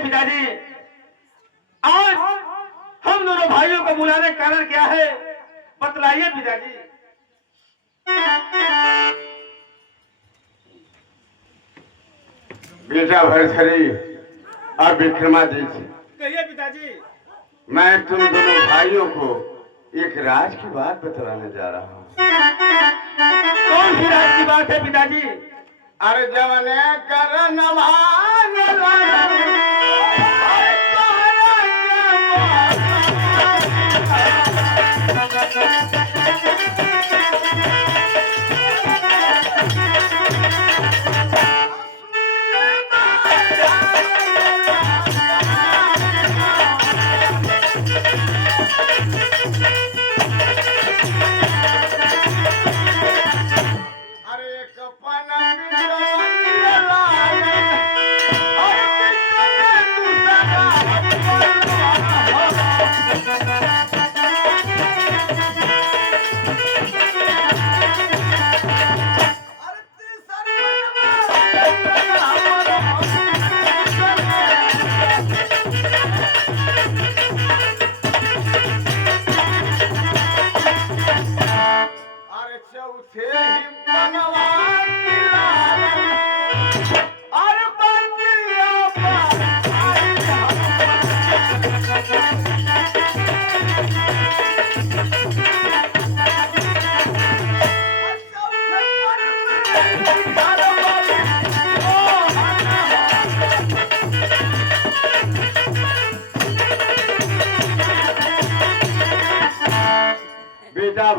पिताजी, आज हम दोनों भाइयों को बुलाने का कारण क्या है, बतलाइए पिताजी। बेटा भरथरी और विक्रमादित्य, कहिए पिताजी। मैं तुम दोनों भाइयों को एक राज की बात बतलाने जा रहा हूँ। कौन सी राज की बात है पिताजी? अरे जवने कर नवाज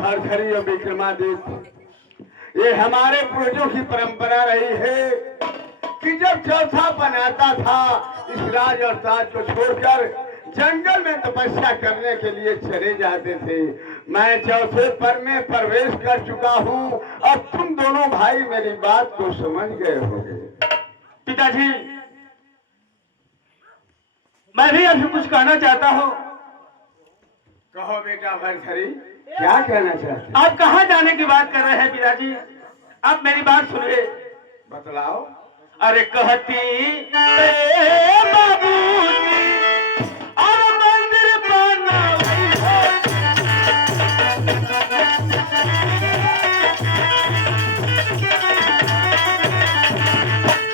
भरथरी और विक्रमादित्य, ये हमारे पूर्वजों की परंपरा रही है कि जब चौथा बनाता था इस राज और ताज को छोड़कर जंगल में तपस्या करने के लिए चले जाते थे। मैं चौथे पर में प्रवेश कर चुका हूँ। अब तुम दोनों भाई मेरी बात को समझ गए होंगे। पिताजी, मैं भी अभी कुछ कहना चाहता हूँ। कहो बेटा भरथरी, क्या कहना चाहते? आप कहाँ जाने की बात कर रहे हैं पिताजी? आप मेरी बात सुनिए। बतलाओ। अरे कहती बाबूजी और मंदिर बनाई है,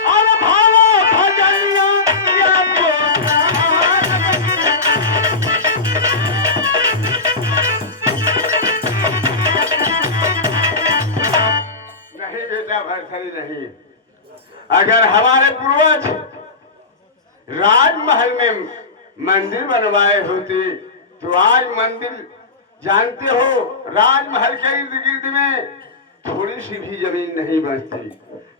और भावा भजनिया या भरथरी नहीं। अगर हमारे पूर्वज राजमहल में मंदिर बनवाए होते तो आज मंदिर जानते हो राजमहल के इर्द गिर्द में थोड़ी सी भी जमीन नहीं बचती।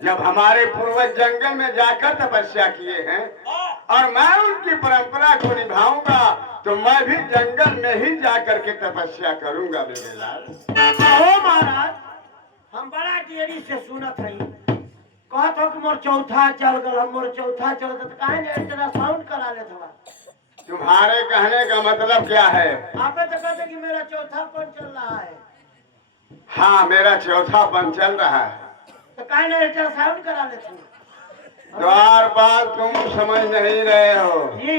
जब हमारे पूर्वज जंगल में जाकर तपस्या किए हैं और मैं उनकी परंपरा को निभाऊंगा तो मैं भी जंगल में ही जाकर के तपस्या करूंगा। मेरे लाल कहो महाराज, हम बड़ा देरी से सुनत हई, कहत हो कि मोर चौथा चल गल, मोर चौथा चल गल, तो काहे ने इतना साउंड करा ले थवा? तुम्हारे कहने का मतलब क्या है? आपे तो कहते कि मेरा चौथापन चल रहा है। हाँ, मेरा चौथापन चल रहा है, तो काहे ने इतना साउंड करा ले थवा? द्वार बात तुम समझ नहीं रहे हो जी,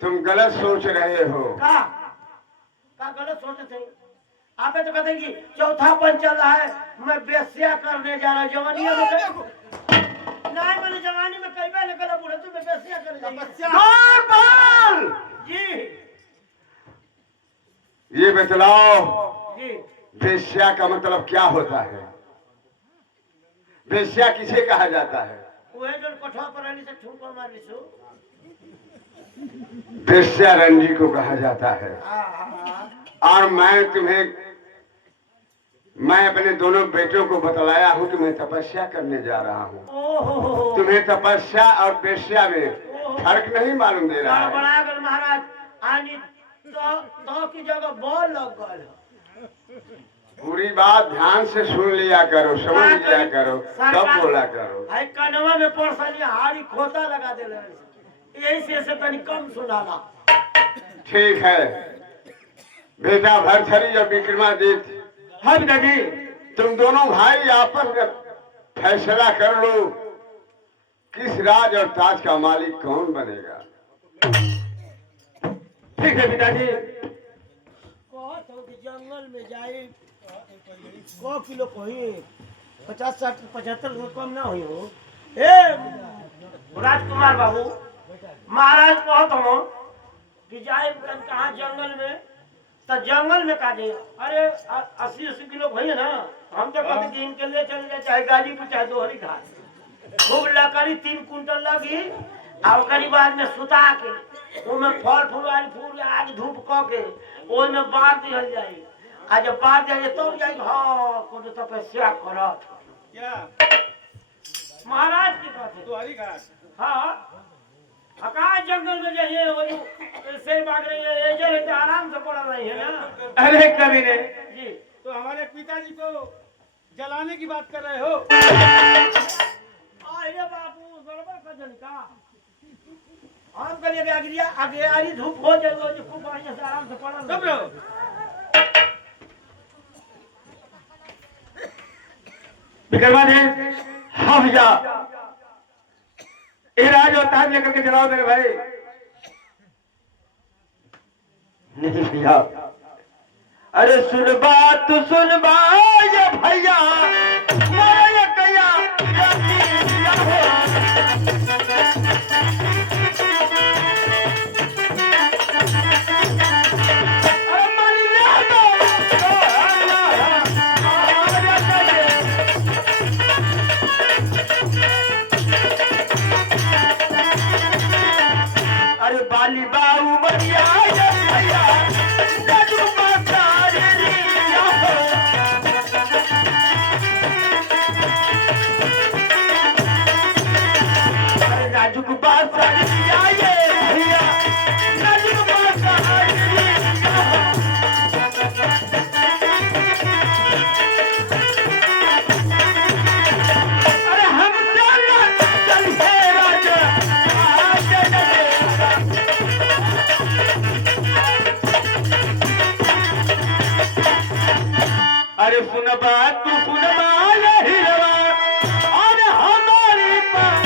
तुम गलत सोच रहे हो। का गलत सोचते थे? आपे तो कहते कि चौथापन चल रहा है, मैं बेस्या करने जा रहा हूँ। जवानी में नहीं, मैंने जवानी में कई बार निकला बुढ़े तो मैं बेस्या करने जी। ये बतलाओ जी, बेश्या का मतलब क्या होता है? बेश्या किसे कहा जाता है? वो है जो कोठवा पर रहने से ठुमको मार बिसु। बेश्या रंजी को कहा जाता है। और मैं अपने दोनों बेटों को बतलाया हूँ कि मैं तपस्या करने जा रहा हूँ। तुम्हें तपस्या और बेश्या में फर्क नहीं मालूम दे रहा है। बड़ा गल महाराज, आनी तो की जगह बॉल लग गल। पूरी बात ध्यान से सुन लिया करो, समझ लिया करो, तब बोला करो। भाई कनवा में परसाली हारी खोता लगा दे रहे, यही से तनी कम सुनाना। ठीक है बेटा भरथरी और विक्रमादित्य, हाँ पिताजी, तुम दोनों भाई आपस में फैसला कर लो किस राज और ताज का मालिक कौन बनेगा। ठीक है पिताजी। जंगल में जाए 100 किलो कहीं 50-60 75 कम ना हुई हो। राजकुमार बाबू, महाराज कहत हो कि जाए कहाँ जंगल में, तो जंगल में काजे अरे 80-80 किलो भैया ना, हम तो कहते कि इनके ले चले जाए, चाहे गाजीपुर चाहे दोहरी घाट। खूब लकड़ी 3 कुंटल लगी और ओकरी बाद में सुता के ओमे फल फुलवारी फूल आग धूप क के ओइ में बार दिहल जाई। आ जब बार दिहल जाई तब जाई हां कोनो तपस्या करत। क्या महाराज की बात है दोहरी घाट? हां, आकाश जंगल में जाइए, वही से भाग रही है, ये जो आराम से पड़ रही है ना। अरे कमीने जी, तो हमारे पिताजी को जलाने की बात कर रहे हो? अरे बाबू गड़बड़ कर जन का हम करिए आगे आरी धूप हो जाए जो खूब बढ़िया से आराम से पड़ कब रहो? विक्रमादित्य, हाँ भैया, ये राज और ताज लेकर के चलाओ मेरे भाई। नहीं भैया, अरे सुन बात सुन ये भैया, माया कया बाली बाऊ मरिया भैया जादू माता रे अरे नाजुक बात सारिया ये भैया नाजुक बात अरे हम चल है राजा अरे सुन बात तू सुन यही रवा और हमारी बात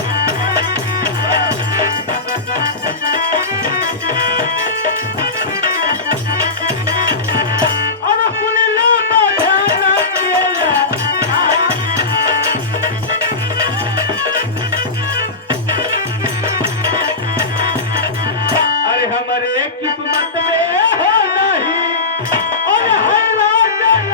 और सुन लो अरे हमारे किस्मत में हो नहीं और हर राजा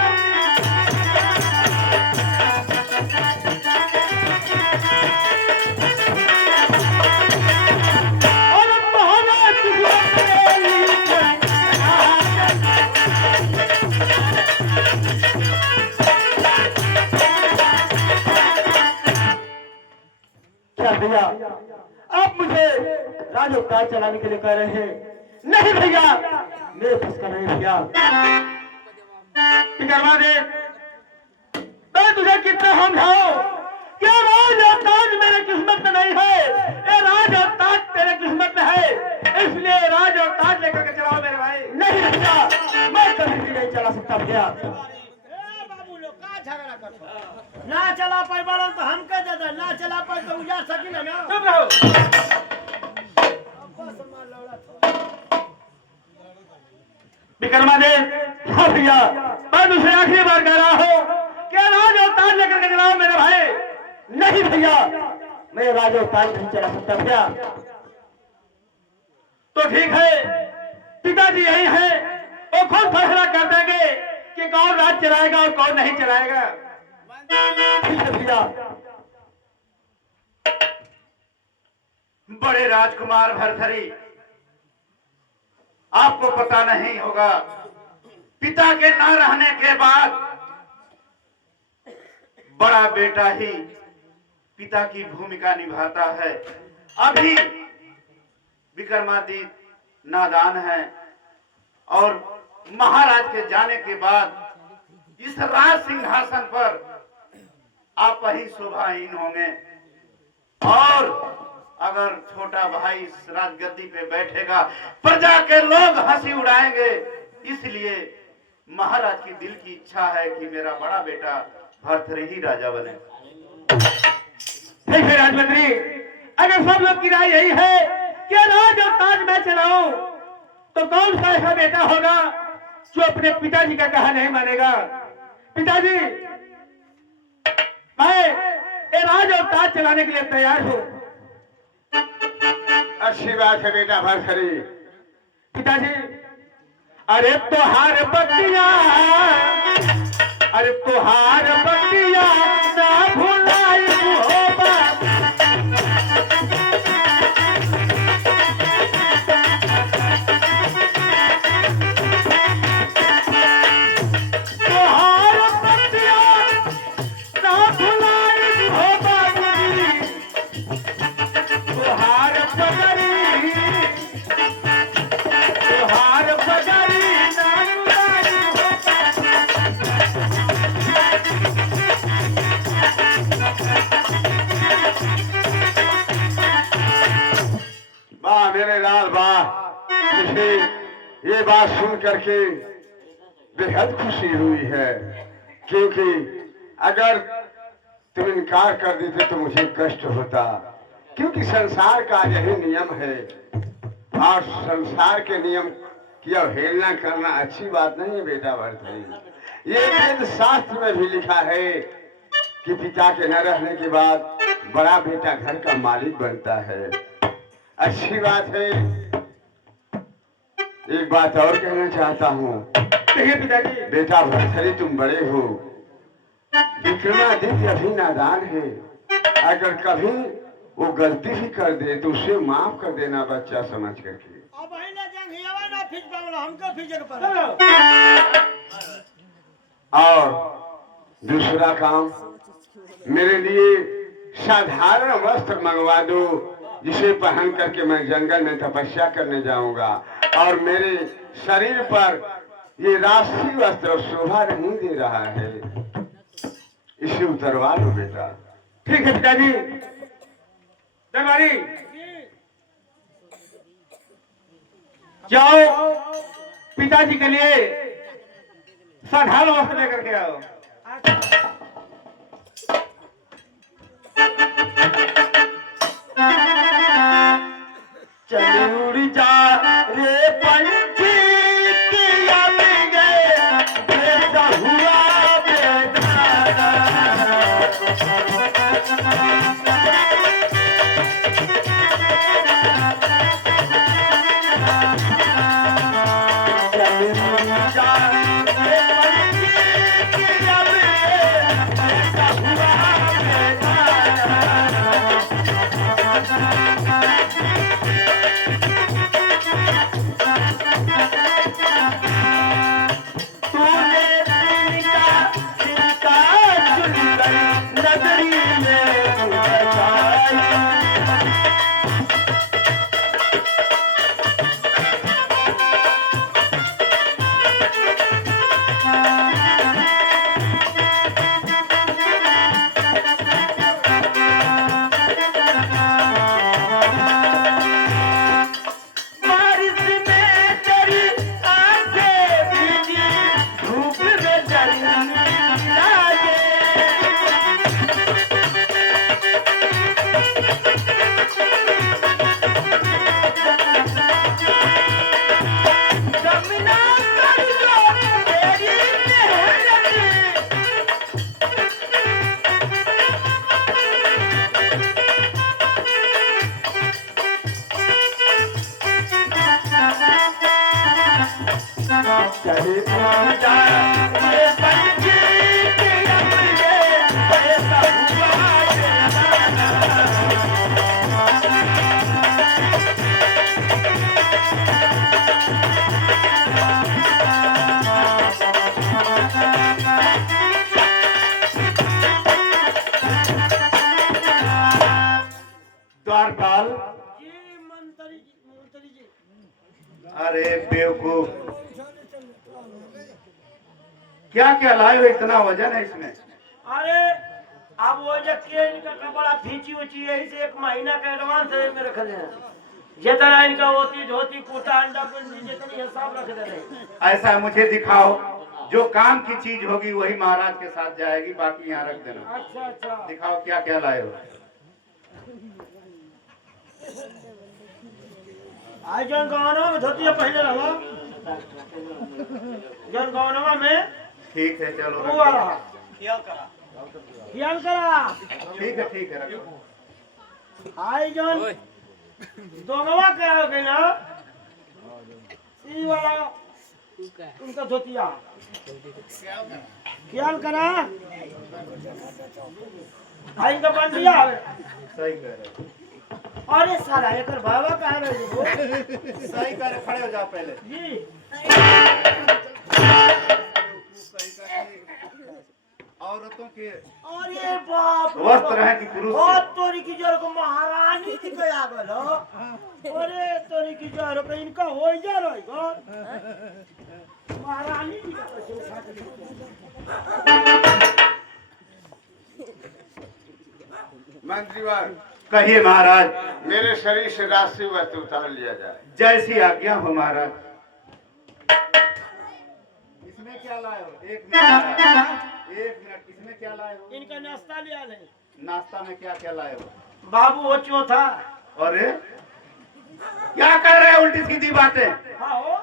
राज चलाने के लिए कह रहे हैं। नहीं भैया, मेरे बस का नहीं भैया। करवा दे। मैं तुझे कितना समझाऊं? क्या राज और ताज मेरे किस्मत में नहीं है? ये राज और ताज तेरे किस्मत में है, इसलिए राज और ताज लेकर के चलाओ मेरे भाई। नहीं भैया, मैं कभी भी नहीं चला सकता भैया। बाबू लोग का झगड़ा करते ना चला पाए बालन तो हम कह देते, ना चला पाए तो उजाड़ सकी ना। चुप रहो। विक्रमादित्य, हाँ भैया, मैं तुझसे आखिरी बार कह रहा हूँ कि राज और ताज लेकर के चलाओ मेरे भाई। नहीं भैया, मैं राज और ताज नहीं चला सकता भैया। तो ठीक है, पिताजी यही है, वो खुद फैसला कर देंगे कि कौन राज चलाएगा और कौन नहीं चलाएगा। ठीक है भैया। बड़े राजकुमार भरथरी, आपको पता नहीं होगा, पिता के न रहने के बाद बड़ा बेटा ही पिता की भूमिका निभाता है। अभी विक्रमादित्य नादान है और महाराज के जाने के बाद इस राज सिंहासन पर आप ही शोभाहीन होंगे और अगर छोटा भाई इस राजगद्दी पे बैठेगा, प्रजा के लोग हंसी उड़ाएंगे। इसलिए महाराज की दिल की इच्छा है कि मेरा बड़ा बेटा भरथरी ही राजा बने। ठीक है राजमंत्री, अगर सब लोग की राय यही है कि राज और ताज मैं चलाऊं, तो कौन सा ऐसा बेटा होगा जो अपने पिताजी का कहा नहीं मानेगा? पिताजी, मैं ये राज और ताज चलाने के लिए तैयार हूं। अच्छी बात है बेटा भरथरी। पिताजी, अरे तोहार बतिया, अरे तोहार बतिया ना भुलाई हो बात। तोहार बतिया ना भुलाई हो बाबूजी, तोहार बगरी, तोहार बगरी ना भुलाई हो वाह मेरे लाल वाह, मुझे ये बात सुन करके बेहद खुशी हुई है, क्योंकि अगर तुम इनकार कर देते तो मुझे कष्ट होता, क्योंकि संसार का यही नियम है और संसार के नियम की अवहेलना करना अच्छी बात नहीं है बेटा भरथरी। ये वेद शास्त्र में भी लिखा है कि पिता के न रहने के बाद बड़ा बेटा घर का मालिक बनता है। अच्छी बात है। एक बात और कहना चाहता हूँ, कहिए पिताजी। बेटा भरथरी तुम बड़े हो, विक्रमादित्य अभी नादान है, अगर कभी वो गलती ही कर दे तो उसे माफ कर देना बच्चा समझ करके। और दूसरा काम, मेरे लिए साधारण वस्त्र मंगवा दो जिसे पहन करके मैं जंगल में तपस्या करने जाऊंगा, और मेरे शरीर पर ये राष्ट्रीय वस्त्र शोभा नहीं दे रहा है, इसे उतरवा लो बेटा। ठीक है पिताजी। दरबारी, जाओ पिताजी के लिए साधारण वस्त्र लेकर के आओ। चली उड़ी जा रे पंछी की याद गए, बेटा हुआ बेदाना। चली उड़ी जा रे पंछी की याद गए, चाहे पूजा ये पंछी के अपने ऐसा हुआ जनाना। द्वारपाल, जी मंत्री जी। अरे बेवकूफ, क्या क्या लाए हो? इतना वजन है इसमें? अरे अब वो जो के इनका कपड़ा फींची उची यही से 1 महीना का एडवांस है में रख दे। जितना इनका होती धोती कुर्ता अंडा पिंडी जितनी है सब रख दे रहे। ऐसा मुझे दिखाओ, जो काम की चीज होगी वही महाराज के साथ जाएगी, बाकी यहाँ रख देना। अच्छा अच्छा। दिखाओ क्या क्या लाए हो। आज जन गहनवा में धोती पहले रहो, जन गहनवा में ठीक है चलो वो रख वाला दो। ख्याल करा। ठीक है रखो। आई जन दोनवा क्या हो गई ना, ई वाला उनका धोतिया ख्याल करा। आई का बंदिया है। सही कह रहे हो। अरे साला एकर बाबा कहाँ रहे हो? सही कह रहे, खड़े हो जाओ पहले। जी औरतों के अरे बाप रे वस्त्र है कि पुरुष ओ के? तोरी की जोर को महारानी जी के आ गल हो। अरे तोरी की जोर को इनका हो जा रही गो महारानी जी का कैसे उठा के। मंत्रीवार, कहिए महाराज। मेरे शरीर से राशि वस्त्र उतार लिया जाए। जैसी आज्ञा हो महाराज। इसमें क्या लाए हो? एक मिनट, इसमें क्या लाए हो? इनका नाश्ता लिया ले। नाश्ता में क्या क्या लाए हो? बाबू वो चौथा। अरे क्या कर रहे हो उल्टी सीधी बातें? हाँ हो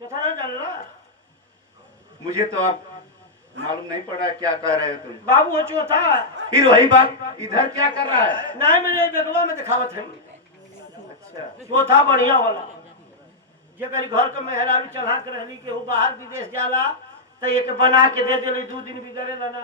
चौथा नहीं चल रहा। मुझे तो आप मालूम नहीं पड़ा क्या कह रहे हो तुम। बाबू वो चौथा। फिर वही बात, इधर क्या कर रहा है? नहीं मैंने बेगवा में दिखावत है। अच्छा चौथा बढ़िया वाला जेकर घर के मेहरारू चढ़ा के रहली के वो बाहर विदेश जाला तो एक बना के दे देली, 2 दिन बिगड़ेला ना।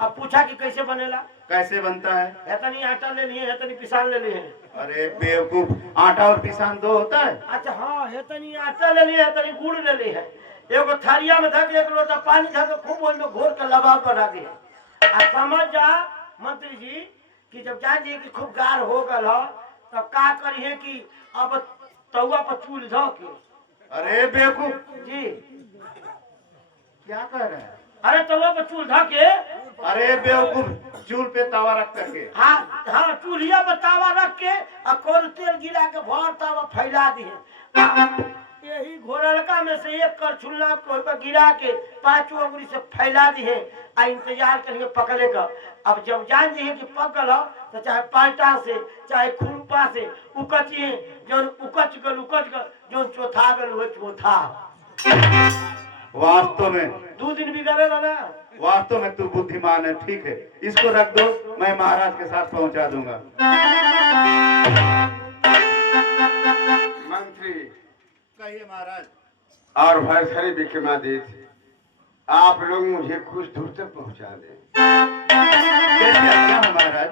अब पूछा कि कैसे बनेला, कैसे बनता है? हेतनी आटा ले लिए हेतनी पिसान ले लिए। अरे बेवकूफ, आटा और पिसान दो होता है? अच्छा हाँ, हेतनी आटा ले लिए हेतनी गुड़ ले ली है। एगो थारिया में धक 1 लोटा पानी धक खूब ओइमे घोर के लबाव बना दिए। आ समझ जा मंत्री जी कि जब जान जी कि खूब गाढ़ हो गल हो तब का करिए कि अब तौआ पर चूल धो के। अरे बेवकूफ, जी क्या कह रहे हैं? अरे तवा पर चूल ढक के। अरे बेवकूफ, चूल पे तवा रख करके। हाँ हाँ चूल्हिया पर तावा रख के और खोर तेल गिरा के भर तावा फैला दिए। यही घोरलका में से 1 करछुल्ला को पर गिरा के 5 उंगली से फैला दिए आ इंतजार करिए पकड़े का। अब जब जान जी कि पकड़ हो तो चाहे पाल्टा से चाहे खुरपा से उकचिए, जो उकच गल जो चौथा गल वो चौथा। वास्तव में 2 दिन बिगड़ेला ना। वास्तव में तू बुद्धिमान है। ठीक है, इसको रख दो, मैं महाराज के साथ पहुंचा दूंगा। मंत्री कहिए महाराज। और भरथरी विक्रमादित्य, आप लोग मुझे कुछ दूर तक पहुंचा दें। कैसे आज्ञा हो महाराज?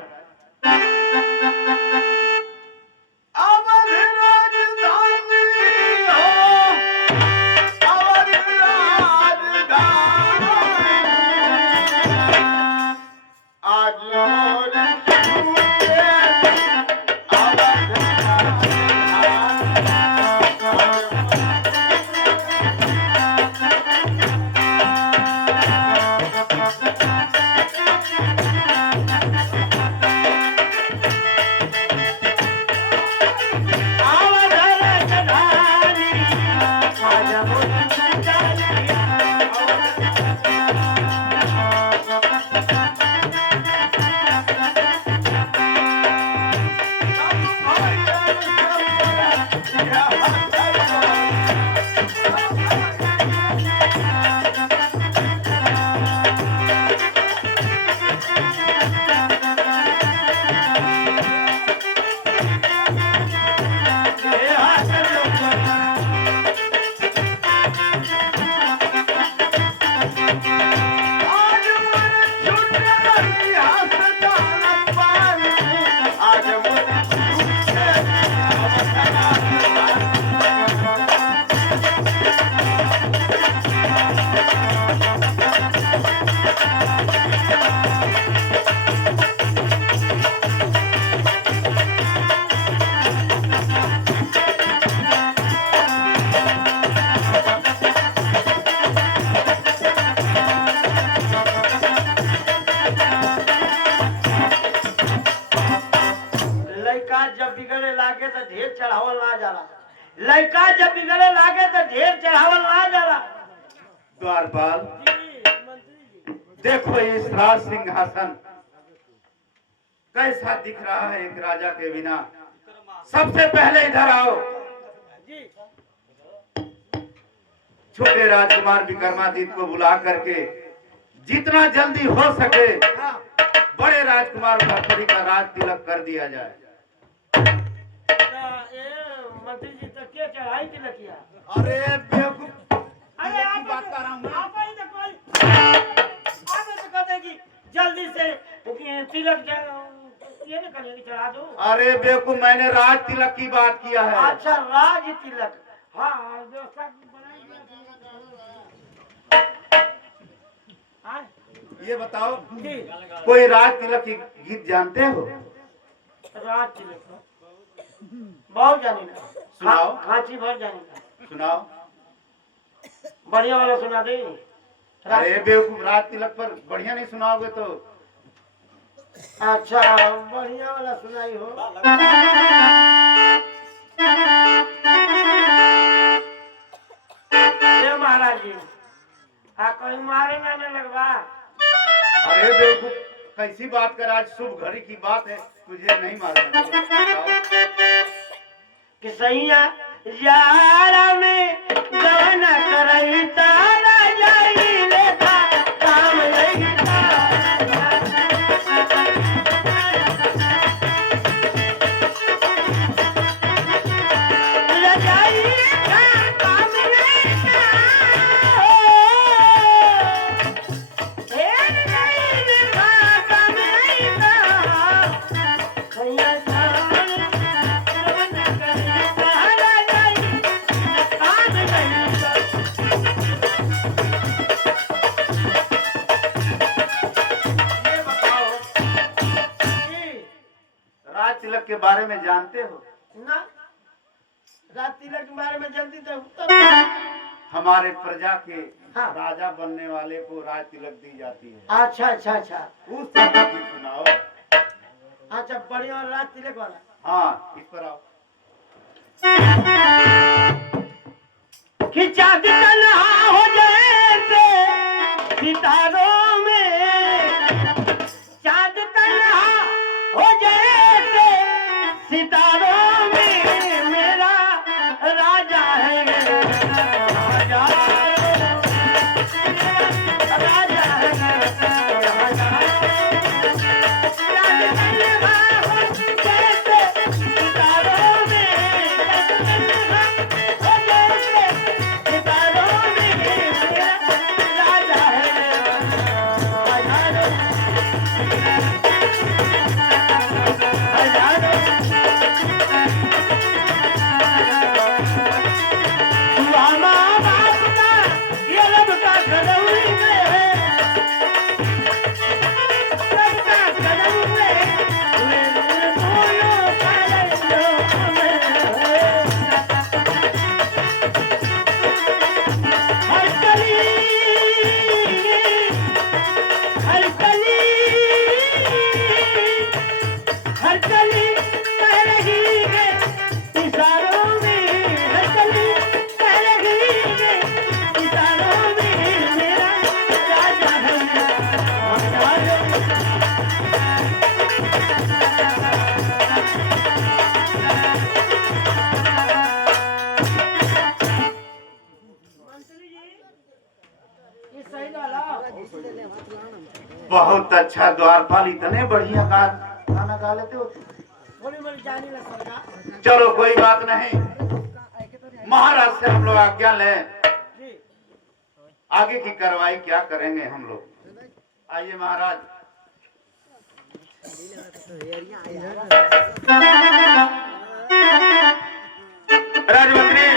लड़का जब बिगड़े लागे तो ढेर चढ़ावल ना जाला। द्वारपाल, जी मंत्री जी। देखो इस राज सिंहासन कैसा दिख रहा है एक राजा के बिना। सबसे पहले इधर आओ। जी छोटे राजकुमार विक्रमादित्य को बुला करके जितना जल्दी हो सके हाँ। बड़े राजकुमार भरथरी का राज तिलक कर दिया जाए। मंत्री जी तो क्या चढ़ाई की लकिया? अरे बेवकूफ, अरे की बात कर रहा हूँ मैं। आप ही तो कोई आप तो कहते कि जल्दी से तिलक ये नहीं करेंगे चढ़ा दो। अरे बेवकूफ, मैंने राज तिलक की बात किया है। अच्छा राज तिलक। हाँ व्यवस्था बनाई हाँ ये बताओ, जी कोई राज तिलक की गीत जानते हो? राज तिलक बहुत जानी ना। सुनाओ। खांची भर जानी ना। सुनाओ। बढ़िया वाला सुना दे। अरे बेवकूफ, राज तिलक पर बढ़िया नहीं सुनाओगे तो। अच्छा बढ़िया वाला सुनाई हो। ये महाराज जी कहीं मारे ना लगवा। अरे बेवकूफ, कैसी बात कर, आज शुभ घड़ी की बात है, तुझे नहीं मारना। कि सैया यारा में गाना करई तारा जाई लेखा काम लई लजाई लेखा काम लई हे लई लेखा काम लई सैया राज तिलक के बारे में जानते हो? ना राज तिलक के बारे में जानती तो हमारे प्रजा के हाँ। राजा बनने वाले को राज तिलक दी जाती है। अच्छा अच्छा अच्छा उस तिलक की सुनाओ। अच्छा बढ़िया वाला राज तिलक वाला। हाँ, इस पर आओ। कि चाँद तन्हा हो जैसे सितारों में चाँद तन्हा हो जैसे सितारों में मेरा राजा है राजा राजा है राजा चाँद तन्हा हो जैसे सितारों में हो जैसे सितारों में मेरा राजा है हर कली कह रही है इशारों में हर कली कह रही है इशारों में मेरा राजा है मंत्री जी ये सही डाला। बहुत अच्छा द्वारपाल, इतने बढ़िया गाना गा लेते हो तुम। थोड़ी मोड़ी जानी ना सरकार। चलो कोई बात नहीं, महाराज से हम लोग आज्ञा लें, जी आगे की कार्रवाई क्या करेंगे हम लोग। आइए महाराज। राजमंत्री,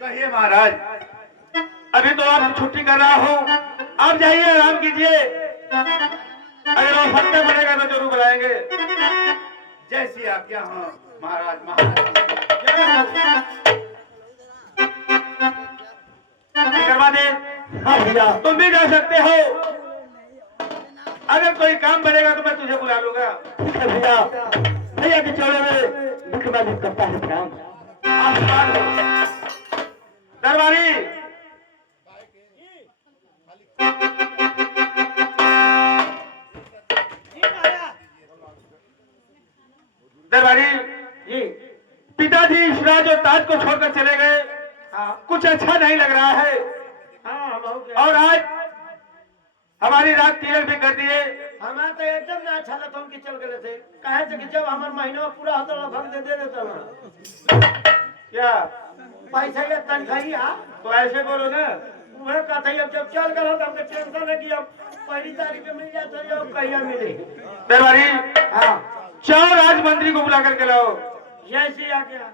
कहिए महाराज। अभी तो आप छुट्टी कर रहा हूँ, आप जाइए आराम कीजिए। अगर आवश्यकता पड़ेगा तो जरूर बुलाएंगे। जैसी आज्ञा हो महाराज। महाराज करवा दे। हाँ भैया, तुम भी जा सकते हो। अगर कोई काम पड़ेगा तो मैं तुझे बुला लूंगा। भैया, भैया के चौड़े में विक्रमादित्य करता है प्रणाम। आशीर्वाद हो दरबारी। दरबारी जी पिताजी इस राज और ताज को छोड़कर चले गए, हाँ कुछ अच्छा नहीं लग रहा है। हाँ हम हो गया। और आज हमारी रात तिलक भी कर दिए। हमारा तो एकदम ना अच्छा लगता हम कि चल गए थे, कहे थे कि जब हमारा महीना पूरा होता है भग दे देता ना क्या पैसा या तनख्वाही आ तो ऐसे बोलो ना। वह कहते हैं अब जब चल गए तो हमको टेंशन है कि अब पहली तारीख को मिल जाता है अब कहिया मिले। दरबारी हाँ चाओ राजमंत्री को बुला करके लाओ। जैसे आ गया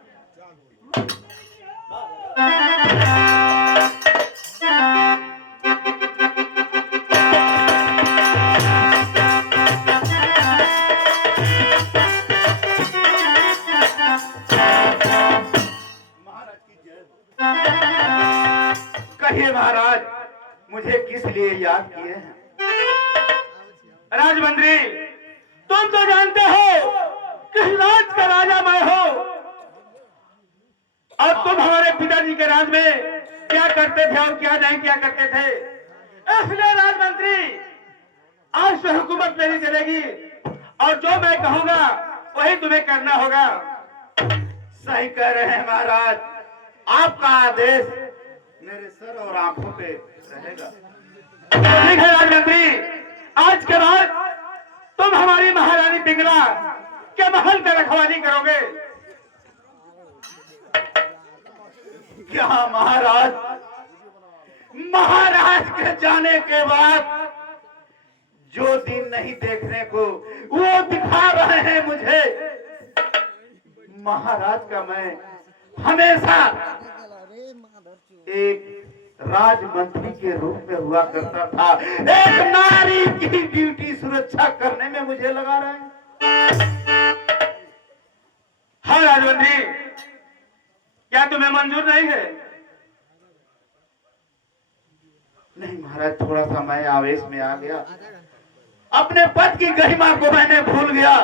कहिए महाराज, मुझे किस लिए याद किए हैं? राजमंत्री तुम तो जानते हो कि इस राज का राजा मैं हूं, और तुम हमारे पिताजी के राज में क्या करते थे और क्या नहीं क्या करते थे। इसलिए राजमंत्री आज से हुकूमत मेरी चलेगी और जो मैं कहूंगा वही तुम्हें करना होगा। सही कह रहे हैं महाराज, आपका आदेश मेरे सर और आंखों पे रहेगा। ठीक है राजमंत्री, आज के बाद तुम हमारी महारानी पिंगला के महल का रखवाली करोगे। क्या महाराज, महाराज के जाने के बाद जो दिन नहीं देखने को वो दिखा रहे हैं मुझे। महाराज का मैं हमेशा एक राजमंत्री के रूप में हुआ करता था, एक नारी की ड्यूटी सुरक्षा करने में मुझे लगा रहा है। हाँ राजमंत्री, क्या तुम्हें मंजूर नहीं है? नहीं महाराज, थोड़ा सा मैं आवेश में आ गया, अपने पद की गरिमा को मैंने भूल गया।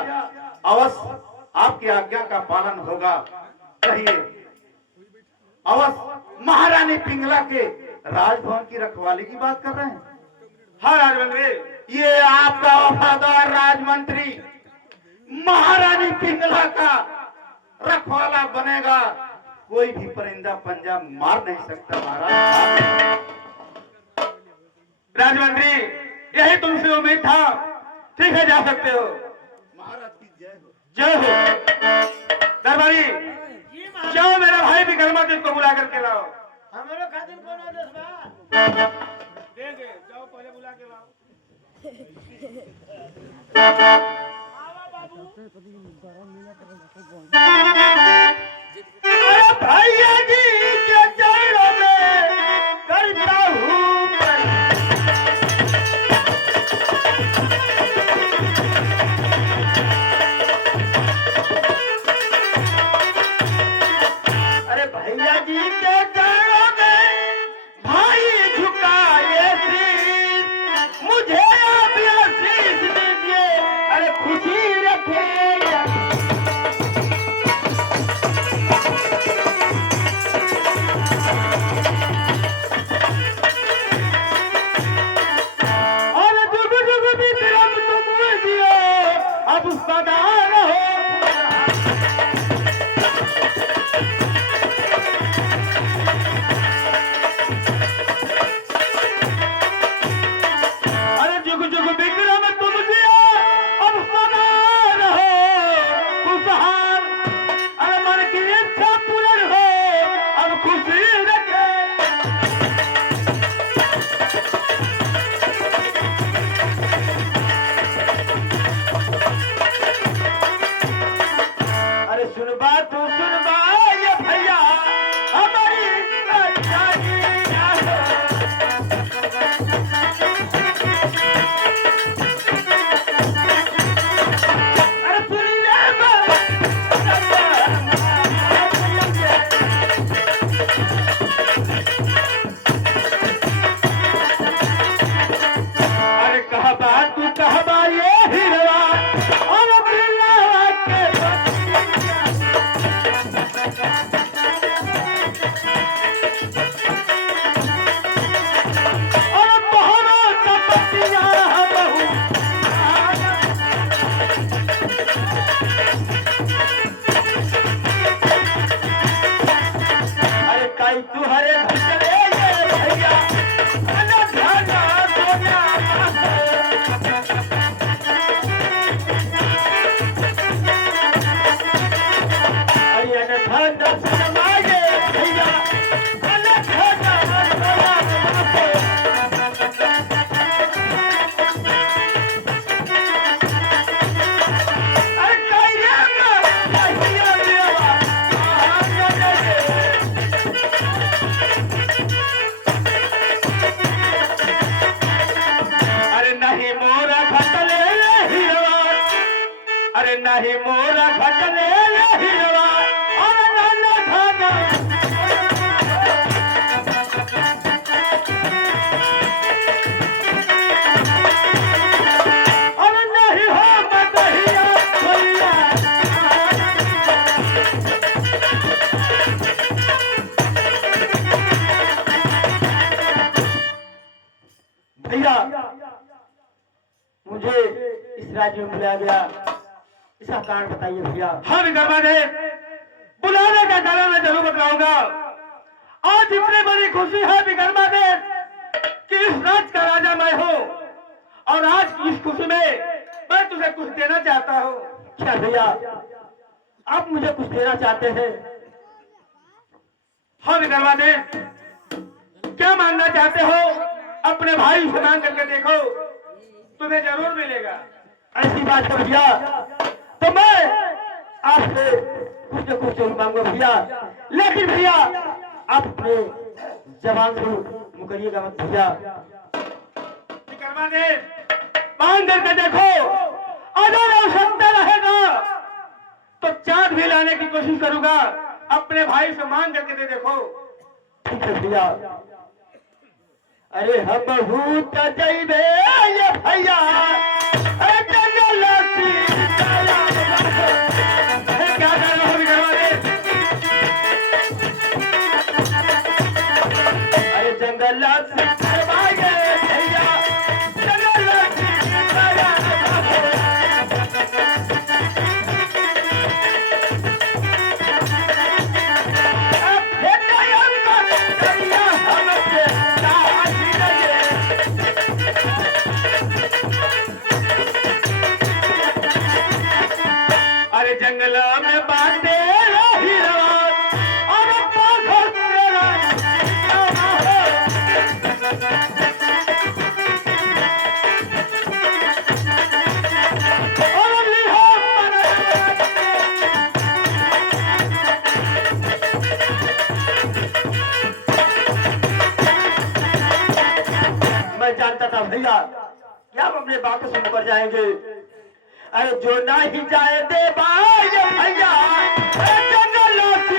अवश्य आपकी आज्ञा का पालन होगा। कहिए, अवश्य महारानी पिंगला के राजभवन की रखवाली की बात कर रहे हैं? हाँ राजमंत्री, ये आपका वफादार राजमंत्री महारानी पिंगला का रखवाला बनेगा। कोई भी परिंदा पंजा मार नहीं सकता महाराज। राजमंत्री यही तुमसे उम्मीद था। ठीक है, जा सकते हो। महाराज की जय हो। जय हो। दरबारी जाओ, मेरा भाई विक्रमादित्य को बुला करके लाओ। हमारे खातिर कौन आदेश बा? देंगे, जाओ पहले बुला के लाओ। अरे भैया जी के चरणों में करता हूँ अरे भैया जी के चरणों में भाई झुकाए शीश, मुझे आप आशीष दीजिए, अरे खुशी रखेगा। तुम्हारे घर चले ये भैया अनधाना सोना अरे अनधाना सोना ये भैया अनधाना सोना अरे नहीं मोरा घटने हिरवा और नाना खाना और नहीं हो बतहिया भैया भैया मुझे इस राज्य में बुलाया गया, इसका कारण बताइए भैया। हाँ विकर्मा दे, बुलाने का कारण मैं जरूर बतलाऊंगा। आज इतनी बड़ी खुशी है विकर्मा दे कि इस राज्य का राजा मैं हूँ और आज की इस खुशी में मैं तुझे कुछ देना चाहता हूँ। क्या भैया आप मुझे कुछ देना चाहते हैं? हाँ विकर्मा दे, क्या मांगना चाहते हो? अपने भाई से मांग करके देखो, तुम्हें जरूर मिलेगा। ऐसी बात कर भैया तो मैं आपसे कुछ न कुछ जरूर मांगूंगा भैया, लेकिन भैया आप अपने जवान से मुकरिएगा मत भैया। विकर्मा दे, मांग करके देखो, अगर आवश्यकता रहेगा तो चांद भी लाने की कोशिश करूंगा। अपने भाई से मांग करके दे देखो। ठीक है भैया। अरे हम बहुत जइबे ये भैया क्या कर रहे हो विकर्मा दे? अरे जंगल से भागे भैया जंगल जंगल में बांधे और मैं जानता था भैया क्या आप अपने बात से मुकर जाएंगे। अरे जो नहीं जाए दे भाई भैया जंगलों की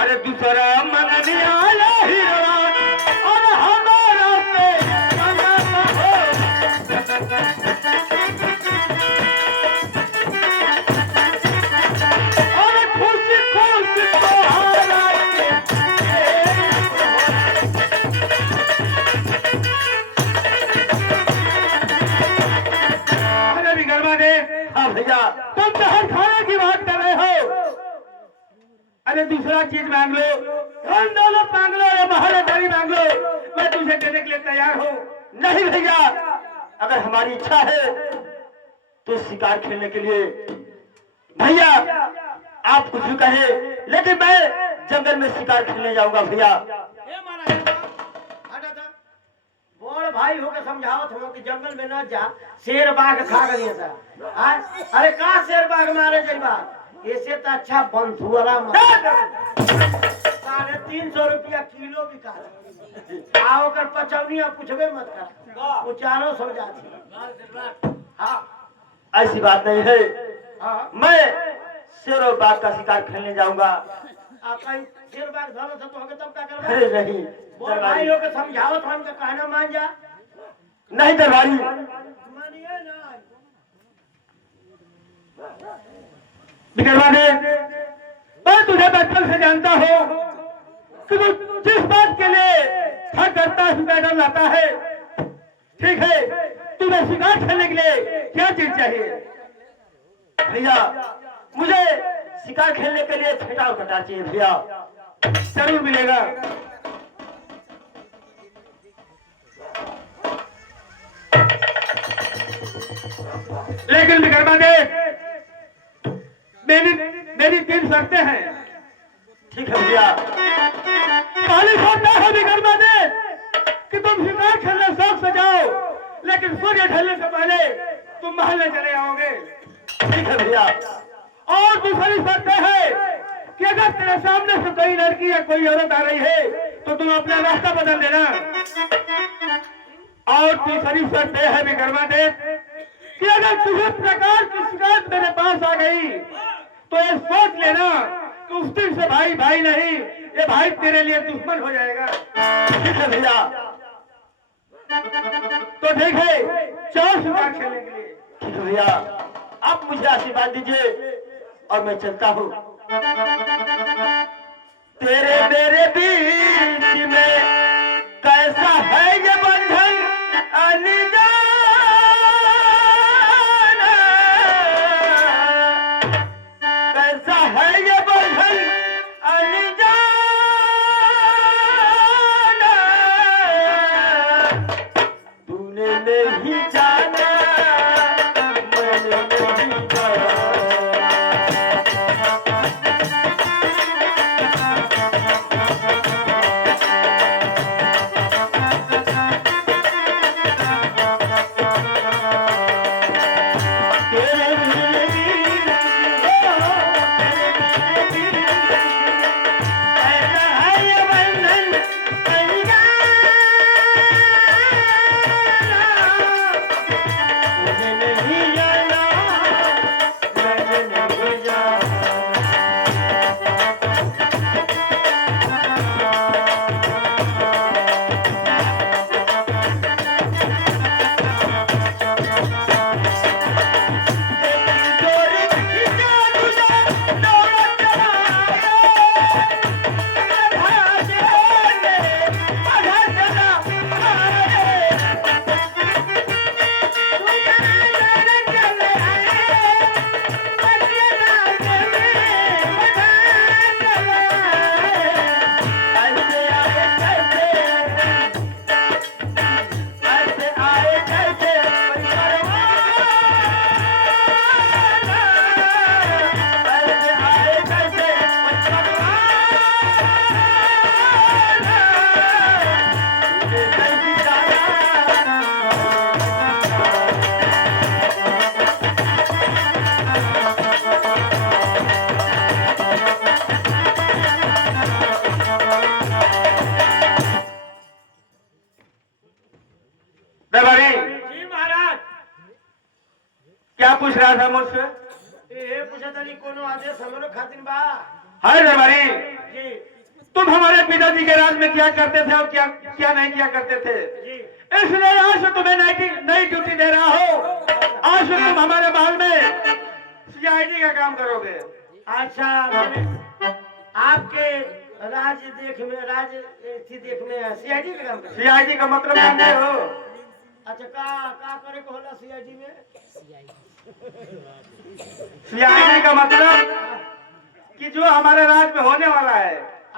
अरे दूसरा मन नहीं आया हीरा और हमारा पे भैया तुम तो हर खाने की बात कर रहे हो। अरे दूसरा चीज मांग लो, धन दौलत मांग लो या महाराजारी मांग लो, मैं तुझे देने के लिए तैयार हूँ। नहीं भैया, अगर हमारी इच्छा है तो शिकार खेलने के लिए भैया आप कुछ भी कहे, लेकिन मैं जंगल में शिकार खेलने जाऊंगा भैया। बोल भाई हो के समझावत हो कि जंगल में न जा, शेर बाघ खा गई अरे का शेर बाघ मारे जाइबा, ऐसे तो अच्छा बंसुअरा 350 रुपया किलो बिका आओ कर पचौनिया पूछबे मत कर, उचारो समझा। हाँ ऐसी बात नहीं है। हाँ मैं शेर और बाघ का शिकार खेलने जाऊंगा। शेर बाघ धरो तो हमें तब क्या करबा? अरे नहीं बोल भाई लोग के समझावत हम का कहना मान जा। नहीं दरबारी, मानिए ना विकर्मा दे, मैं मैं तुझे बचपन से जानता हूँ कि तू जिस बात के लिए थक करता है डर लाता है। ठीक है, तुम्हें शिकार खेलने के लिए क्या चीज चाहिए? भैया मुझे शिकार खेलने के लिए फेटा और कटार चाहिए भैया। जरूर मिलेगा। लेकिन विक्रमादित्य, मेरी 3 शर्तें हैं। ठीक है भैया। पहली शर्त है विक्रमादित्य कि तुम शिकार खेलने शौक से जाओ, लेकिन सूर्य ढलने से पहले तुम महल में चले आओगे। ठीक है भैया। और दूसरी शर्त है कि अगर तेरे सामने से कोई लड़की या कोई औरत आ रही है तो तुम अपना रास्ता बदल देना। और तीसरी शर्त है विक्रमादित्य कि अगर किसी प्रकार की शिकायत मेरे पास आ गई तो ये सोच लेना कि उस दिन से भाई भाई नहीं, ये भाई तेरे लिए दुश्मन हो जाएगा। ठीक है भैया। तो ठीक है, चलो शिकार खेलने के लिए। ठीक है भैया, आप मुझे आशीर्वाद दीजिए और मैं चलता हूँ। तेरे मेरे बीच में कैसा है ये बंधन अनजाना, कैसा है ये बंधन अनजाना, तूने नहीं जाना मैंने नहीं जाना। दरबारी, जी महाराज। क्या पूछ रहा था मुझसे? ये पूछा था कि कोनो आदेश हमरो खातिर बा? हाय दरबारी, जी तुम हमारे पिताजी के राज में क्या करते थे और क्या क्या नहीं किया करते थे, जी। इसलिए आज से तुम्हें नई ड्यूटी दे रहा हो। आज से तुम हमारे महल में सीआईडी का काम करोगे। अच्छा, आपके राज देख में सीआईडी का काम कर। सीआईडी का मतलब जानते हो? अच्छा, का करे को होला सीआईडी में? सीआईडी का मतलब कि जो हमारे राज में होने वाला है।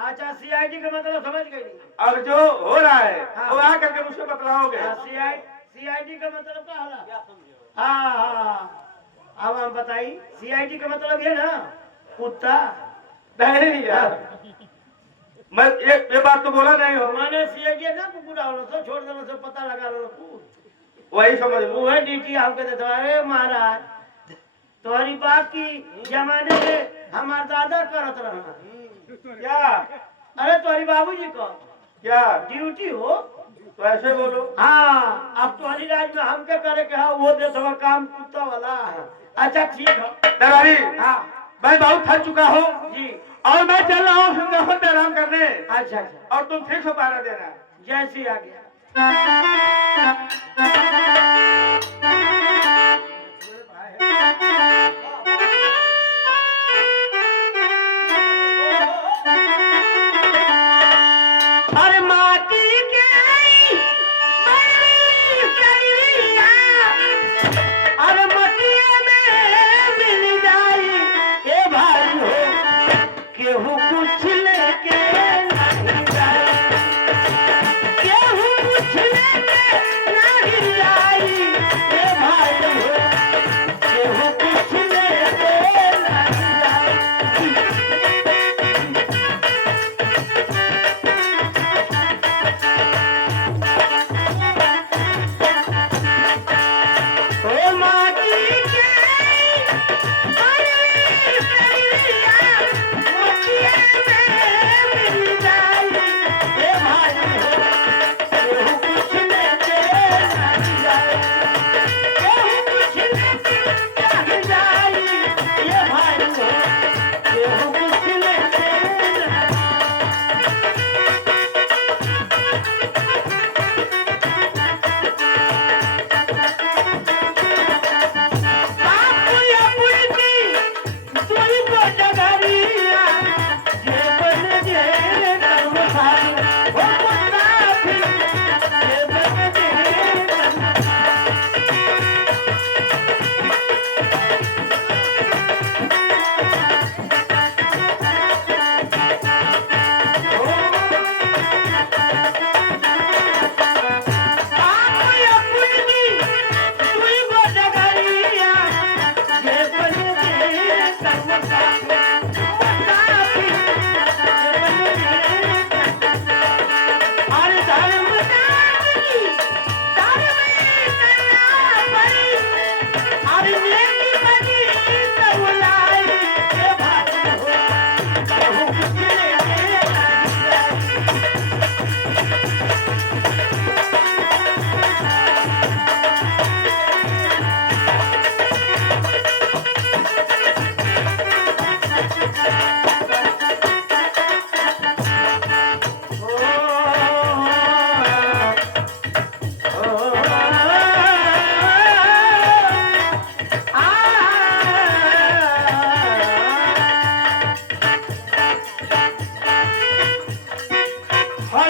अच्छा, सीआईडी का मतलब समझ गई। और जो हो रहा है वो आकर के मुझसे बतलाओगे। सीआईडी का मतलब क्या होला? हाँ, अब हम बताइए। सीआईडी का मतलब ये ना, कुत्ता नहीं यार, मैं ये बात तो बोला नहीं हो। माने सीआईडी ना कुकुरा होला, तो छोड़ देना, सब पता लगा लो। वही समझ लो। वो है ड्यूटी हमके देते। अरे महाराज, तुम्हारी बाप की जमाने में हमार दादा करत रहा। क्या? अरे तुम्हारी बाबूजी को क्या ड्यूटी हो तो ऐसे बोलो। हाँ, अब तुम्हारी राज में हमके करे के हाँ वो दे तो काम कुत्ता वाला है। अच्छा ठीक है दरबारी, हाँ मैं बहुत थक चुका हूँ जी। और मैं चल रहा हूँ सिंहासन पे आराम करने। अच्छा अच्छा, और तुम ठीक से पहरा देना। जैसे आ गया।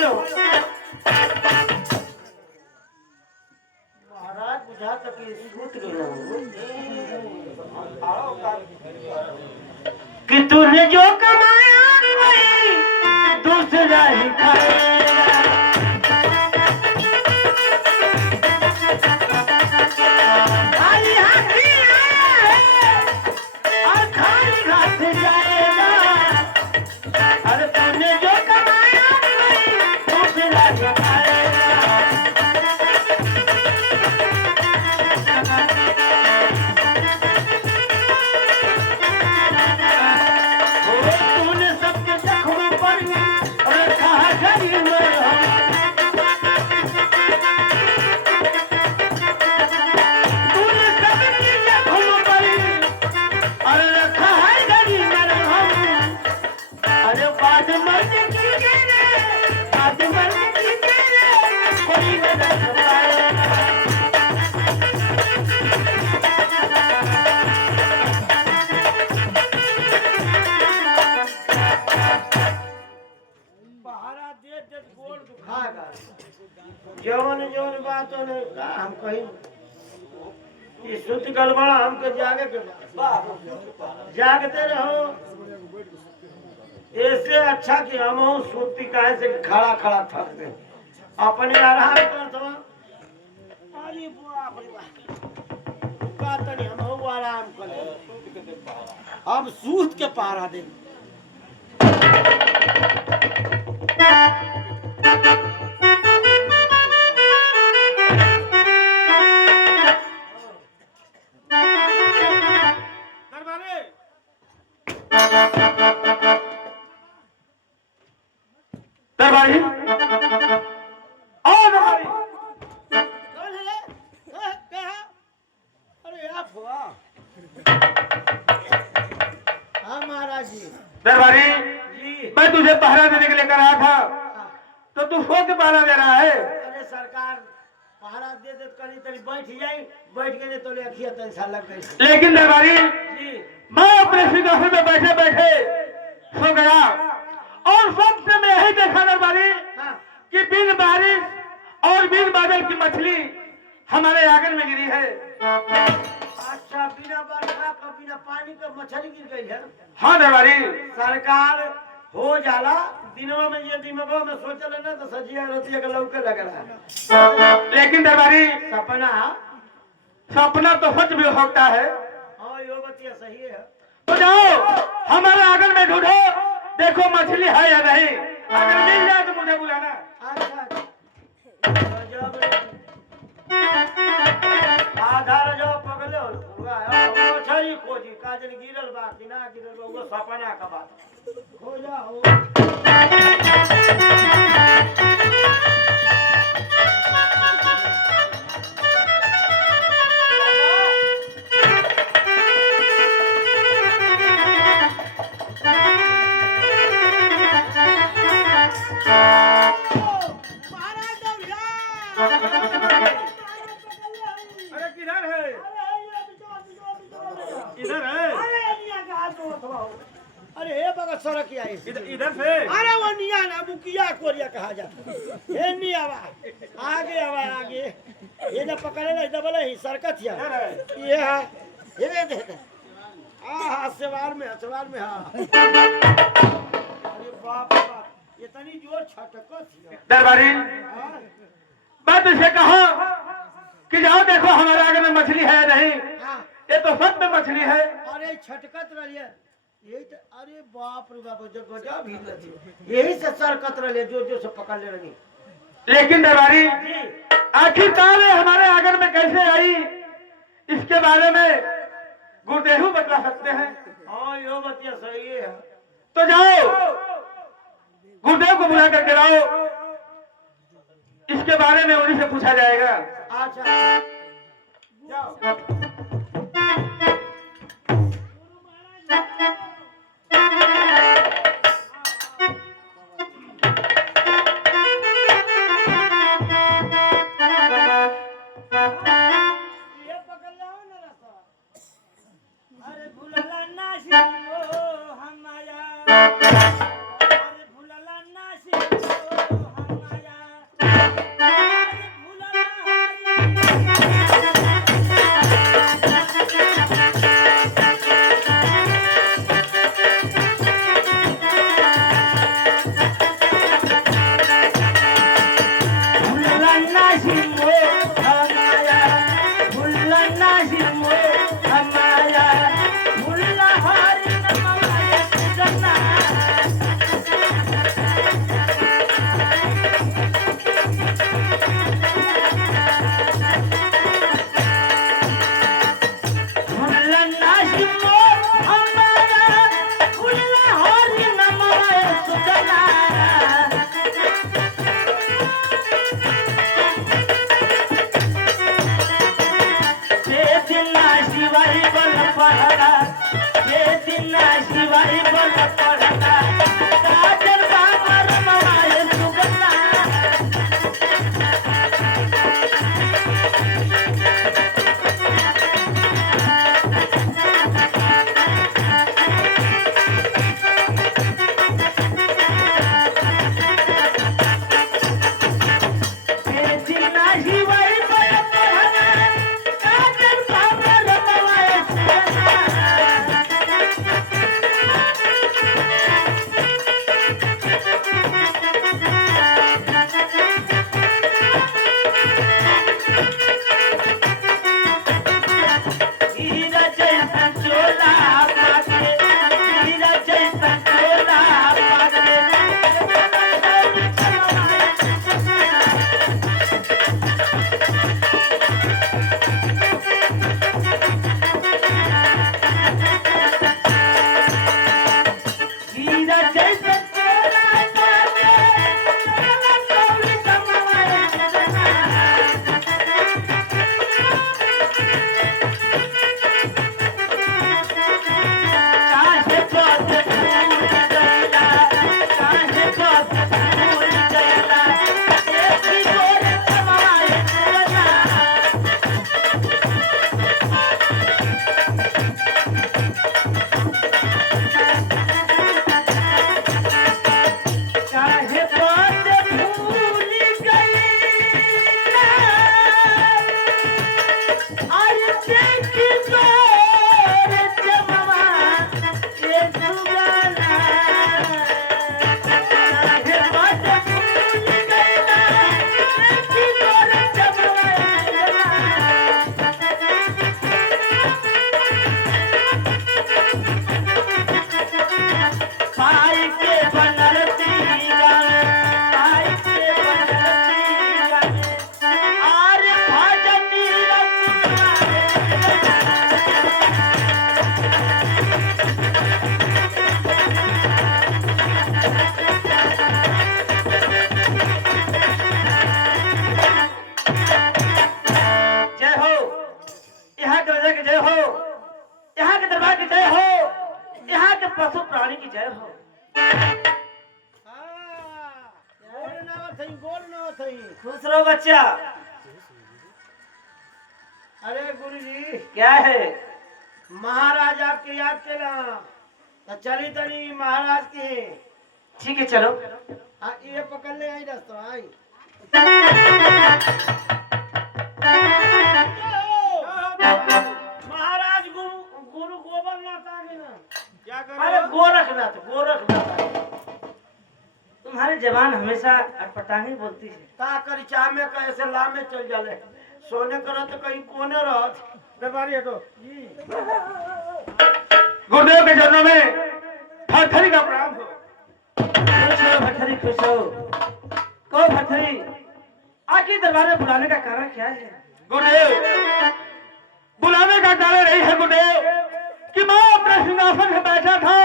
हेलो महाराज बुझा तक सूत गया कि तूने जो कमाया वही दूसरा ही खाएगा। खाली हाथ ही आया है और खाली हाथ जाएगा। अरे तूने जो कमाया वही दूसरा ही खाएगा। तूने सबके जख्म पर रखा है शरीर में तूने सबके जख्म पर और रखा है शरीर में हम। अरे बाद मर्द की तेरे बाद मर्द की तेरे कोई न रख पाएगा। पहाड़ा दे दे गोल दुखाएगा। जवन जवन बात होने हम कहीं ये शुद्ध गड़बड़ा हमको जागे के जागते रहो। ऐसे अच्छा कि हम सूती काहे से खड़ा खड़ा थक दे अपने आराम कर दो। अरे बाप रे बाप बात नहीं हम आराम कर हम सूत के पहाड़ा दे। दरबारी और दरबारी कौन है? कहाँ? अरे आप हो? हाँ महाराज जी। दरबारी जी मैं तुझे पहरा देने के लिए कर रहा था तो तू सो के पहरा दे रहा है। अरे सरकार पहरा दे दे करी तरी बैठ जाई बैठ के तो ले अखिया तंसा लग गई। लेकिन दरबारी जी मैं अपने सिंहासन में बैठे बैठे सो गया और सबसे मैं यही देखा दरबारी हाँ कि बिन बारिश और बिन बादल की मछली हमारे आंगन में गिरी है। अच्छा बिना बरखा का बिना पानी का मछली गिर गई है। हाँ दरबारी सरकार हो जाला दिनों में ये दिमागों में सोचल है ना तो सजिया रोटिया का लौके लग रहा है। लेकिन दरबारी सपना सपना तो सच भी हो सकता है। हाँ यो बतिया सही है। तो जाओ हमारे आंगन में ढूंढो देखो मछली है या नहीं। अगर मिल जाए तो मुझे बुलाना। अच्छा गजब रे। आधा रजो पगले हो मछली खोजी काजन गिरल बा कि ना गिरल बा वो सपना का बात हो जाओ। अरे किधर है? इधर है। अरे हे बगा सड़क आई इधर से। अरे वो निया ना मुकिया कोरिया कहा जाता हे निया आगे आवा आगे ये जब पकड़े ना इधर बोले ही सरकत या ये है ये दे हाँ सेवार में हाँ। अरे बाप रे बाप ये तनी जोर छटकत है। दरबारी मैं तुझे कहा कि जाओ देखो हमारे आगे में मछली है या नहीं। हाँ ये तो सच में मछली है। अरे छटकत रही है यही तो। अरे बाप रे बाप जो गजा भी लगी यही से सरकत रही जो जो से पकड़ ले रही। लेकिन दरबारी जी आखिरकार ये हमारे आंगन में कैसे आई इसके बारे में गुरुदेव बतला सकते हैं। हाँ यो बतिया सही है। तो जाओ गुरुदेव को बुला करके लाओ इसके बारे में उन्हीं से पूछा जाएगा। अच्छा जाओ। शिवाई बोल पढ़ता काजल बाबा रमवाए सुगंधा पशु प्राणी की जय हो। खुश रहो बच्चा। अरे गुरु जी क्या है? महाराज आपके याद केला तो चली तनी महाराज के। ठीक है चलो। ये पकड़ ले आई रास्ता आई। महाराज गुरु गोबरनाथ आ गए ना। क्या कर रहे हो? अरे गोरखनाथ तुम्हारी जबान हमेशा अटपटाही बोलती है। का करी चाह में कैसे ला में चल जाले सोने करो तो कहीं कोने रहत दरबारी हटो जी। गुरुदेव के चरणों में भरथरी का प्रणाम हो। खुश हो भरथरी, खुश हो। कहो भरथरी, आखिर दरबार में बुलाने का कारण क्या है? गुरुदेव बुलाने का कारण यही है गुरुदेव कि मैं अपने सिंहासन में बैठा था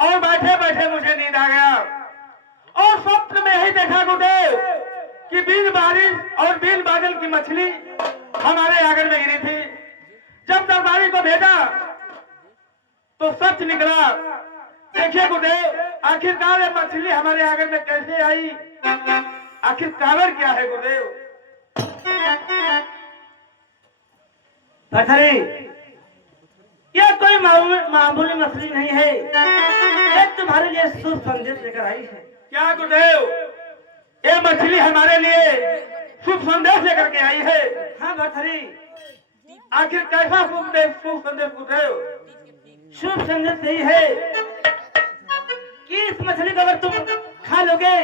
और बैठे बैठे मुझे नींद आ गया और स्वप्न में यही देखा गुरुदेव कि बीन बारिश और बीन बादल की मछली हमारे आंगन में गिरी थी। जब दरबारी को भेजा तो सच निकला। देखिए गुरुदेव, आखिरकार ये मछली हमारे आंगन में कैसे आई, आखिर कारण क्या है गुरुदेव? भरथरी, यह कोई मामूली मछली नहीं है, ये तुम्हारे लिए शुभ संदेश लेकर आई है। क्या गुरुदेव, ये मछली हमारे लिए शुभ संदेश लेकर के आई है? हाँ भरथरी, आखिर कैसा शुभ संदेश गुरुदेव? शुभ संदेश यही है कि इस मछली को अगर तुम खा लोगे